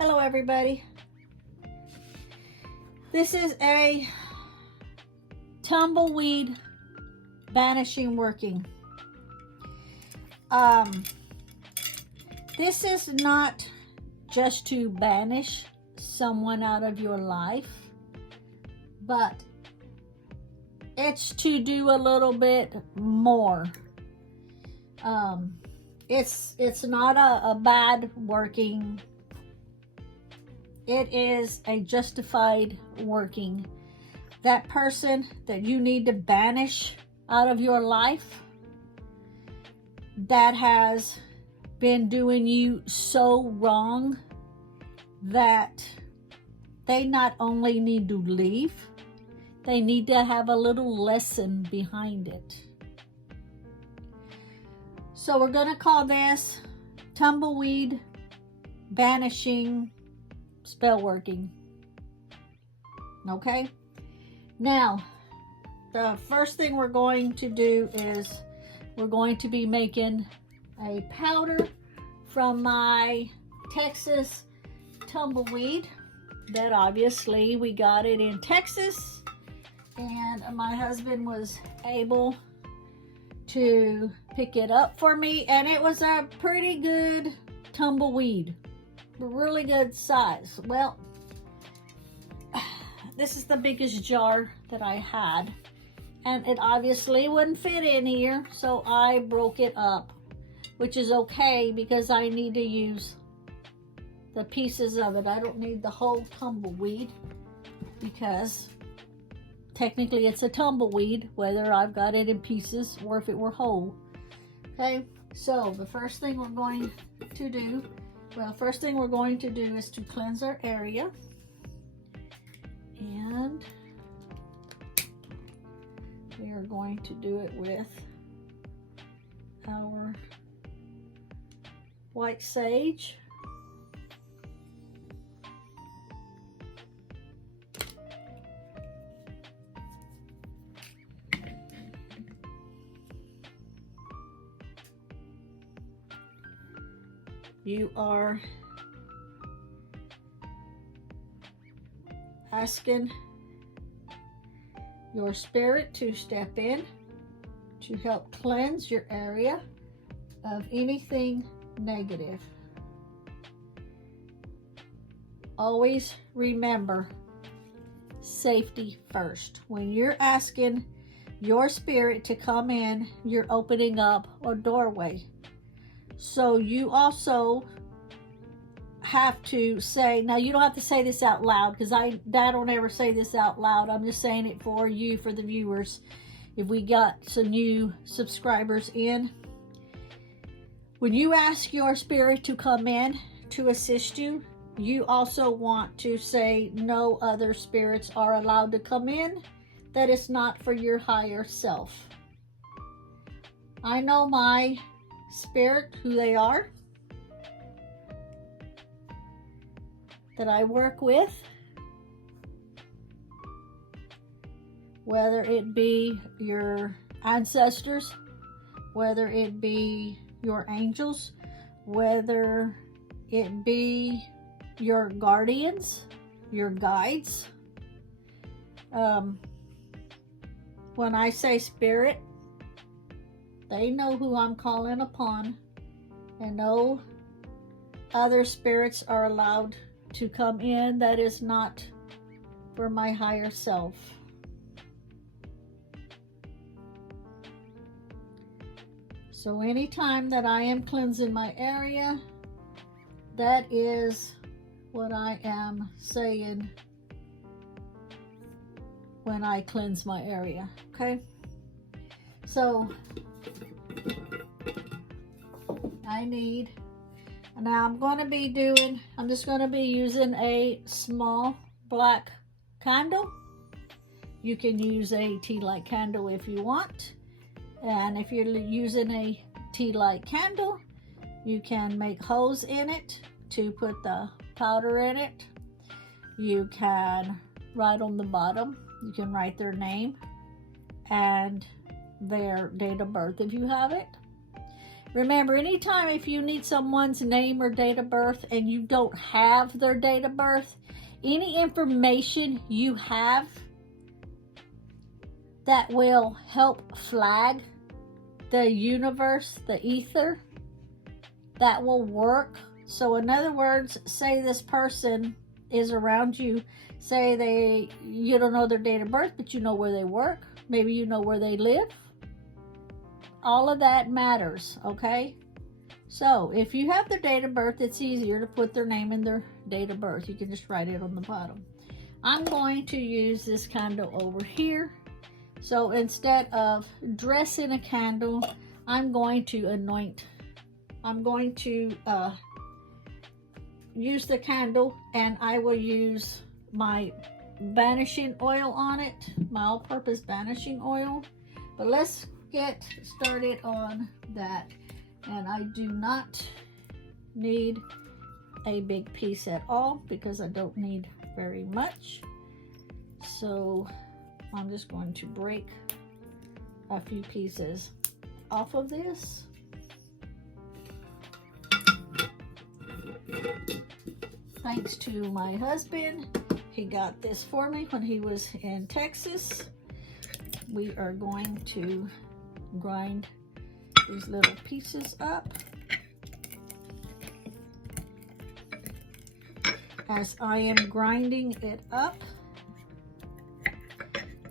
Hello everybody. This is a Tumbleweed Banishing working. This is not just to banish someone out of your life, but it's to do a little bit more. It's not a bad working. It is a justified working. That person that you need to banish out of your life, that has been doing you so wrong that they not only need to leave, they need to have a little lesson behind it. So we're going to call this Tumbleweed Banishing spell working. Okay, now the first thing we're going to do is we're going to be making a powder from my Texas tumbleweed. That obviously we got it in Texas, and my husband was able to pick it up for me, and it was a pretty good tumbleweed, really good size. Well, this is the biggest jar that I had, and it obviously wouldn't fit in here, so I broke it up, which is okay because I need to use the pieces of it. I don't need the whole tumbleweed because technically it's a tumbleweed, whether I've got it in pieces or if it were whole. Okay, so the first thing we're going to do, is to cleanse our area. And we are going to do it with our white sage. You are asking your spirit to step in to help cleanse your area of anything negative. Always remember, safety first. When you're asking your spirit to come in, you're opening up a doorway. So you also have to say, now you don't have to say this out loud because I don't ever say this out loud. I'm just saying it for you, for the viewers. If we got some new subscribers in, when you ask your spirit to come in to assist you, you also want to say no other spirits are allowed to come in. That is not for your higher self. I know my spirit, who they are, that I work with, whether it be your ancestors, whether it be your angels, whether it be your guardians, your guides. When I say spirit, they know who I'm calling upon, and no other spirits are allowed to come in that is not for my higher self. So anytime that I am cleansing my area, that is what I am saying when I cleanse my area. Okay, so I need, now I'm just going to be using a small black candle. You can use a tea light candle if you want, and if you're using a tea light candle, you can make holes in it to put the powder in it. You can write on the bottom, you can write their name and their date of birth if you have it. Remember, anytime if you need someone's name or date of birth and you don't have their date of birth, any information you have that will help flag the universe, the ether, that will work. So in other words, say this person is around you, say you don't know their date of birth, but you know where they work, maybe you know where they live. All of that matters, okay? So if you have their date of birth, it's easier to put their name and their date of birth. You can just write it on the bottom. I'm going to use this candle over here. So instead of dressing a candle, I'm going to anoint. I'm going to use the candle, and I will use my banishing oil on it, my all-purpose banishing oil. But let's get started on that. And I do not need a big piece at all because I don't need very much. So I'm just going to break a few pieces off of this. Thanks to my husband, he got this for me when he was in Texas. We are going to grind these little pieces up. As I am grinding it up,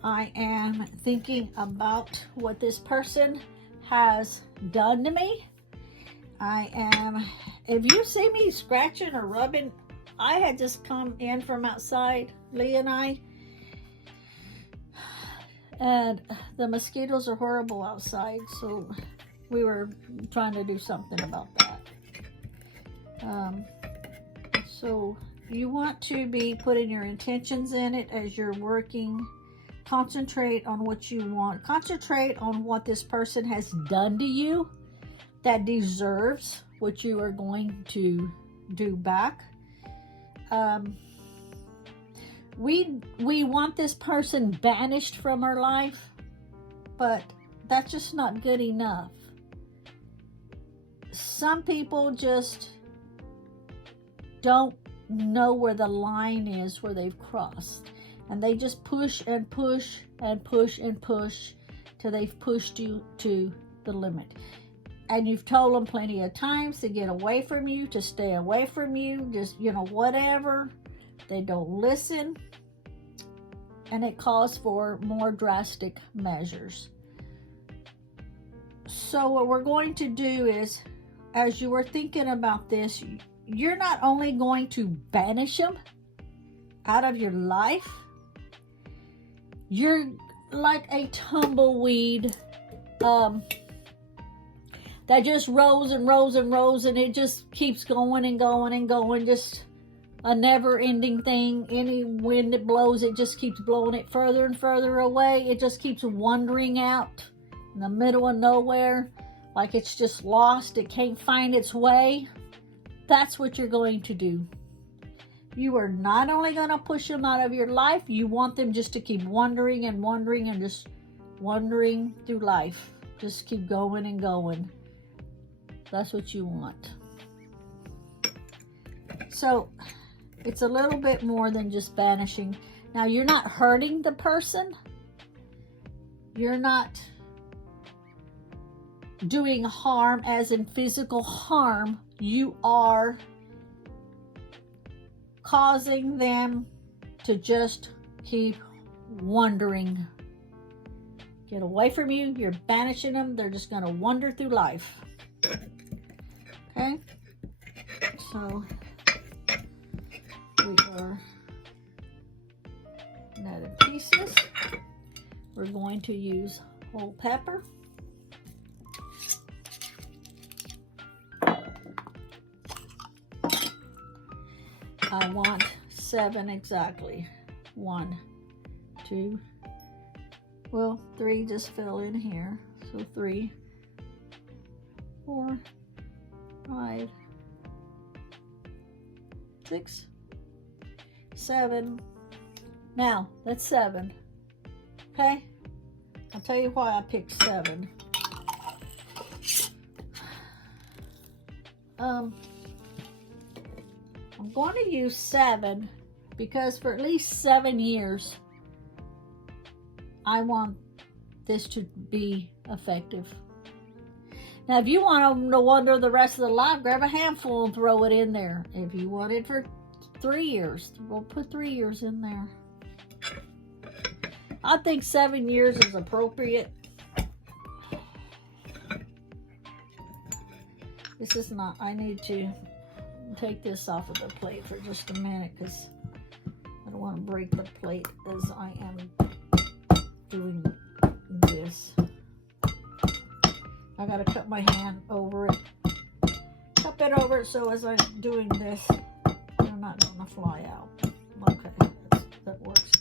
I am thinking about what this person has done to me. If you see me scratching or rubbing, I had just come in from outside, Lee and I, and the mosquitoes are horrible outside, so we were trying to do something about that. So you want to be putting your intentions in it as you're working. Concentrate on what you want. Concentrate on what this person has done to you that deserves what you are going to do back. We want this person banished from our life, but that's just not good enough. Some people just don't know where the line is where they've crossed, and they just push and push and push and push till they've pushed you to the limit. And you've told them plenty of times to get away from you, to stay away from you, just, whatever. They don't listen, and it calls for more drastic measures. So what we're going to do is, as you are thinking about this, you're not only going to banish them out of your life, you're like a tumbleweed that just rolls and rolls and rolls, and it just keeps going and going and going, just a never-ending thing. Any wind that blows, it just keeps blowing it further and further away. It just keeps wandering out in the middle of nowhere, like it's just lost. It can't find its way. That's what you're going to do. You are not only going to push them out of your life, you want them just to keep wandering and wandering and just wandering through life. Just keep going and going. That's what you want. So it's a little bit more than just banishing. Now, you're not hurting the person. You're not doing harm as in physical harm. You are causing them to just keep wandering. Get away from you. You're banishing them. They're just going to wander through life. Okay? So we are netted pieces. We're going to use whole pepper. I want 7 exactly. 1, 2, well, 3 just fell in here. So 3, 4, 5, 6, 7. Now, that's 7. Okay? I'll tell you why I picked 7. I'm going to use 7 because for at least 7 years, I want this to be effective. Now, if you want them to wander the rest of the life, grab a handful and throw it in there. If you want it for 3 years, we'll put 3 years in there. I think 7 years is appropriate. This is not, I need to take this off of the plate for just a minute because I don't want to break the plate as I am doing this. I gotta cut my hand over it. Cup it over it so as I'm doing this, they're not gonna fly out. Okay, that works.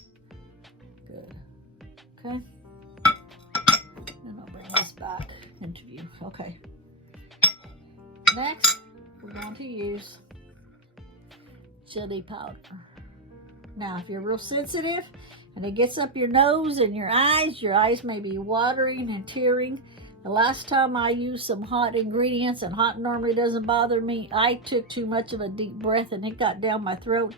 Good. Okay. And I'll bring this back into view. Okay. Next, we're going to use chili powder. Now, if you're real sensitive and it gets up your nose and your eyes may be watering and tearing. The last time I used some hot ingredients, and hot normally doesn't bother me, I took too much of a deep breath and it got down my throat.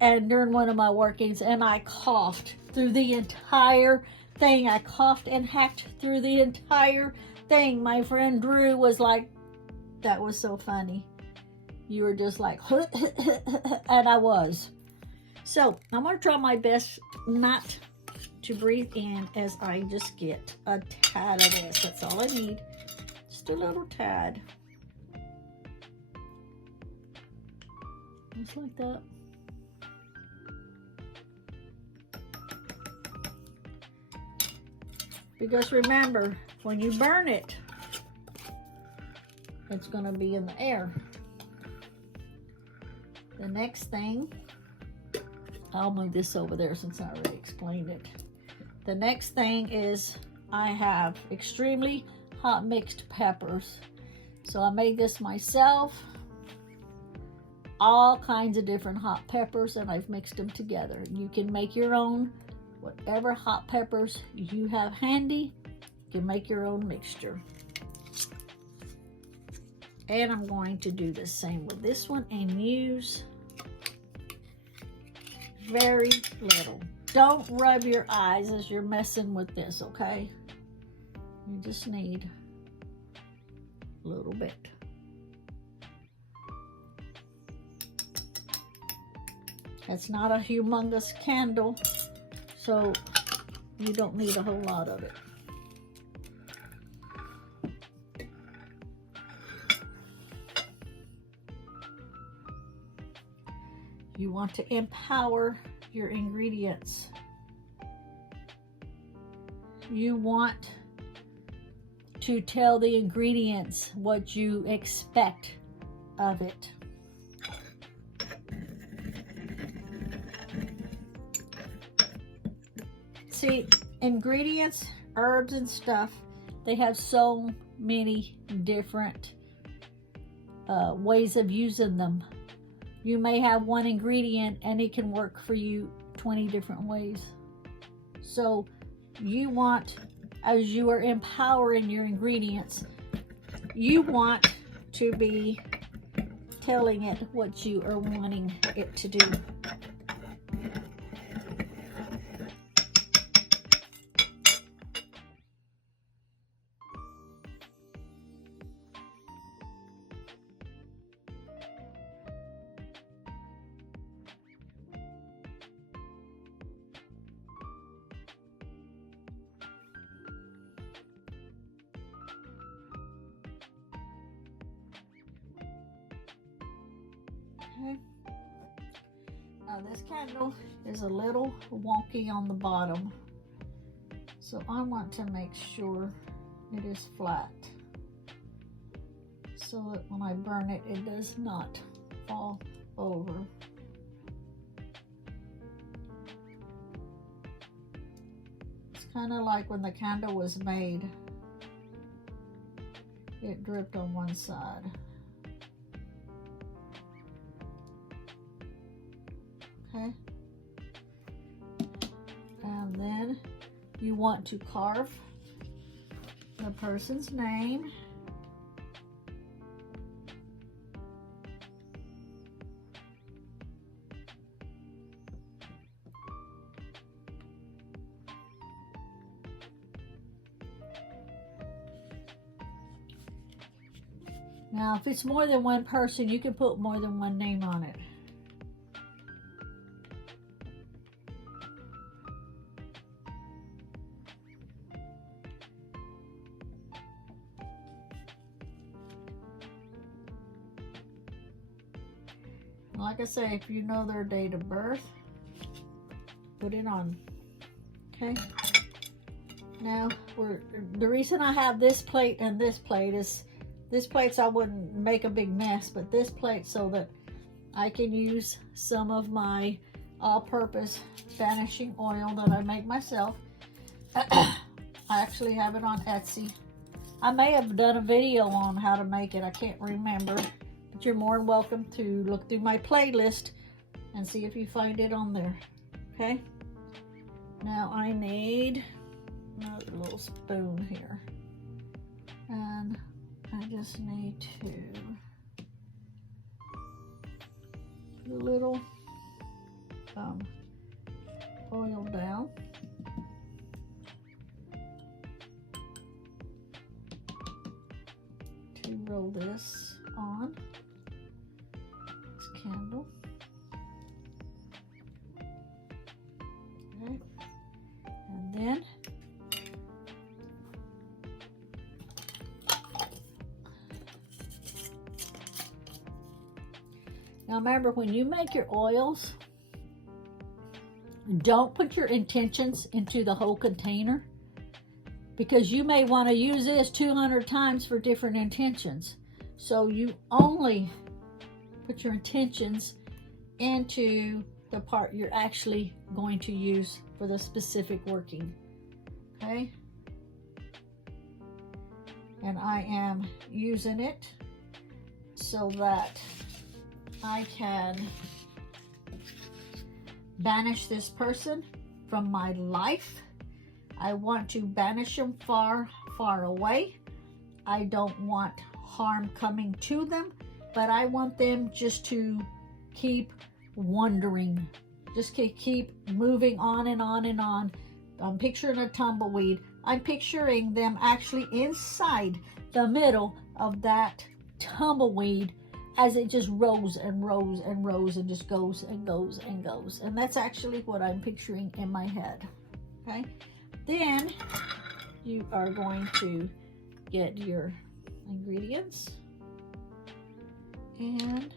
And during one of my workings, and I coughed through the entire thing. I coughed and hacked through the entire thing. My friend Drew was like, that was so funny. You were just like, and I was. So I'm going to try my best not to breathe in as I just get a tad of this. That's all I need. Just a little tad. Just like that. Because remember, when you burn it, it's going to be in the air. The next thing, I'll move this over there since I already explained it. The next thing is I have extremely hot mixed peppers. So I made this myself. All kinds of different hot peppers, and I've mixed them together. You can make your own, whatever hot peppers you have handy, you can make your own mixture. And I'm going to do the same with this one and use very little. Don't rub your eyes as you're messing with this, okay? You just need a little bit. It's not a humongous candle, so you don't need a whole lot of it. You want to empower your ingredients. You want to tell the ingredients what you expect of it. See, ingredients, herbs and stuff, they have so many different ways of using them. You may have one ingredient and it can work for you 20 different ways. So you want, as you are empowering your ingredients, you want to be telling it what you are wanting it to do. Okay. Now this candle is a little wonky on the bottom, so I want to make sure it is flat so that when I burn it, it does not fall over. It's kind of like when the candle was made, it dripped on one side. Okay, and then you want to carve the person's name Now, if it's more than one person, you can put more than one name on it. Like I say, if you know their date of birth, put it on. Okay. Now, the reason I have this plate and this plate is, this plate so I wouldn't make a big mess, but this plate so that I can use some of my all-purpose Banishing oil that I make myself. I actually have it on Etsy. I may have done a video on how to make it. I can't remember. But you're more than welcome to look through my playlist and see if you find it on there. Okay? Now I need another little spoon here. And I just need to put a little oil down. To roll this on this candle. Okay. And then now remember, when you make your oils, don't put your intentions into the whole container, because you may want to use this 200 times for different intentions. So you only put your intentions into the part you're actually going to use for the specific working. Okay? And I am using it so that I can banish this person from my life. I want to banish them far, far away. I don't want harm coming to them, but I want them just to keep wandering. Just keep moving on and on and on. I'm picturing a tumbleweed. I'm picturing them actually inside the middle of that tumbleweed as it just rows and rows and rows and just goes and goes and goes. And that's actually what I'm picturing in my head. Okay? Then you are going to get your ingredients and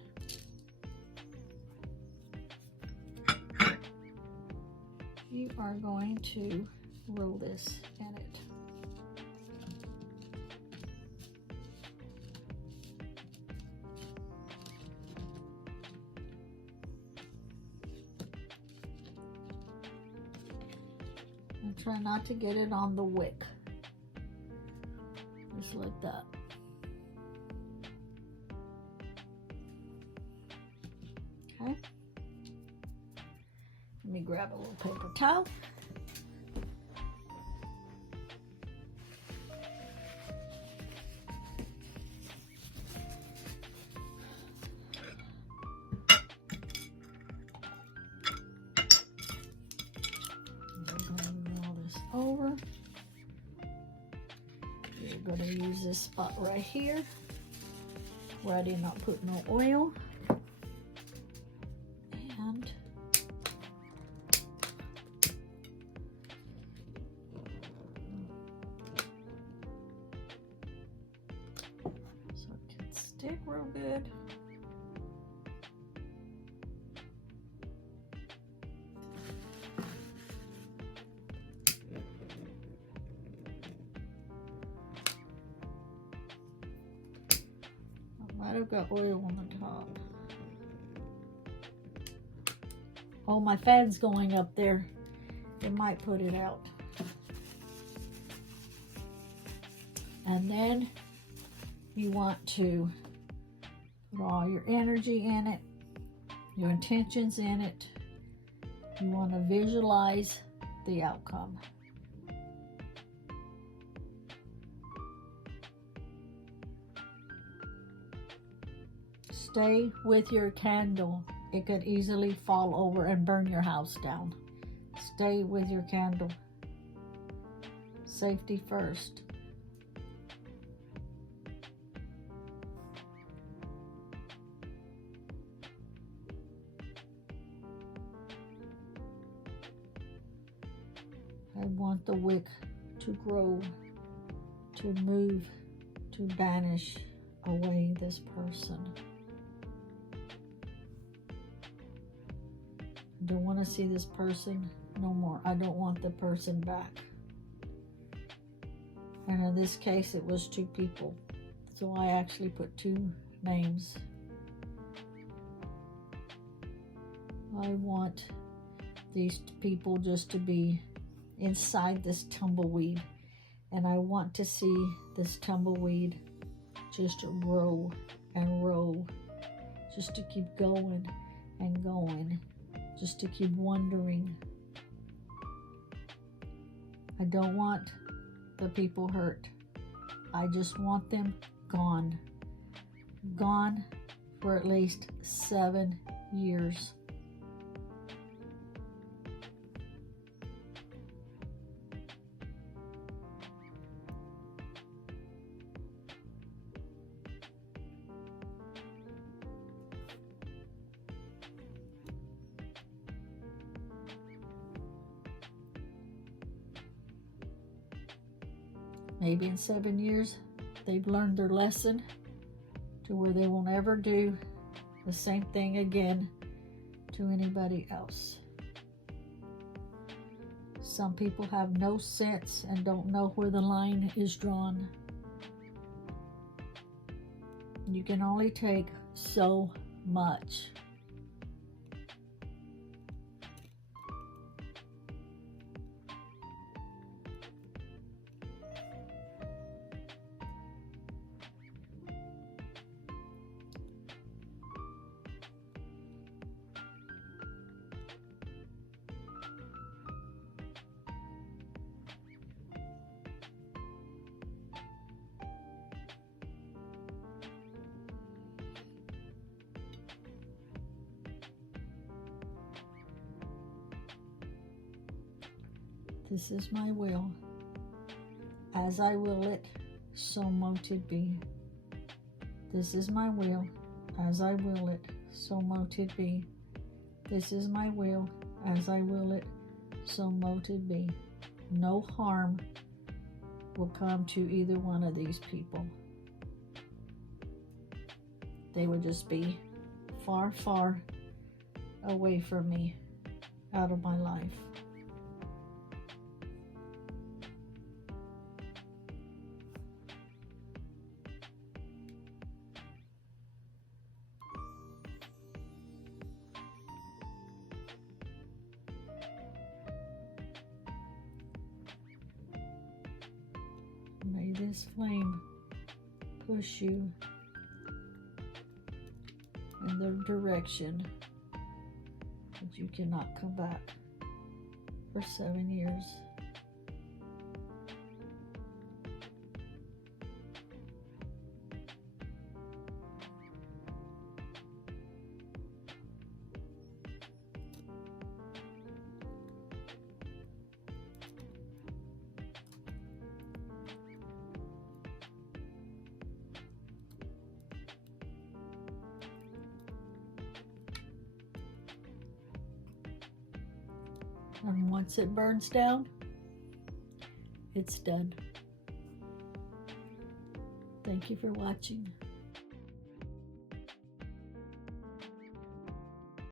you are going to roll this in it. And try not to get it on the wick. Just like that. Okay. Let me grab a little paper towel. Over. We're going to use this spot right here where I did not put no oil. And so it can stick real good. I've got oil on the top. Oh, my fan's going up there. It might put it out. And then you want to put all your energy in it, your intentions in it. You want to visualize the outcome. Stay with your candle. It could easily fall over and burn your house down. Stay with your candle. Safety first. I want the wick to grow, to move, to banish away this person. I don't want to see this person no more. I don't want the person back. And in this case, it was 2 people. So I actually put 2 names. I want these people just to be inside this tumbleweed. And I want to see this tumbleweed just roll and roll. Just to keep going and going. Just to keep wondering. I don't want the people hurt. I just want them gone. Gone for at least 7 years. Maybe in 7 years, they've learned their lesson to where they won't ever do the same thing again to anybody else. Some people have no sense and don't know where the line is drawn. You can only take so much. This is my will. As I will it, so mote it be. This is my will. As I will it, so mote it be. This is my will. As I will it, so mote it be. No harm will come to either one of these people. They will just be far, far away from me, out of my life. May this flame push you in the direction that you cannot come back for 7 years. And once it burns down, it's done. Thank you for watching.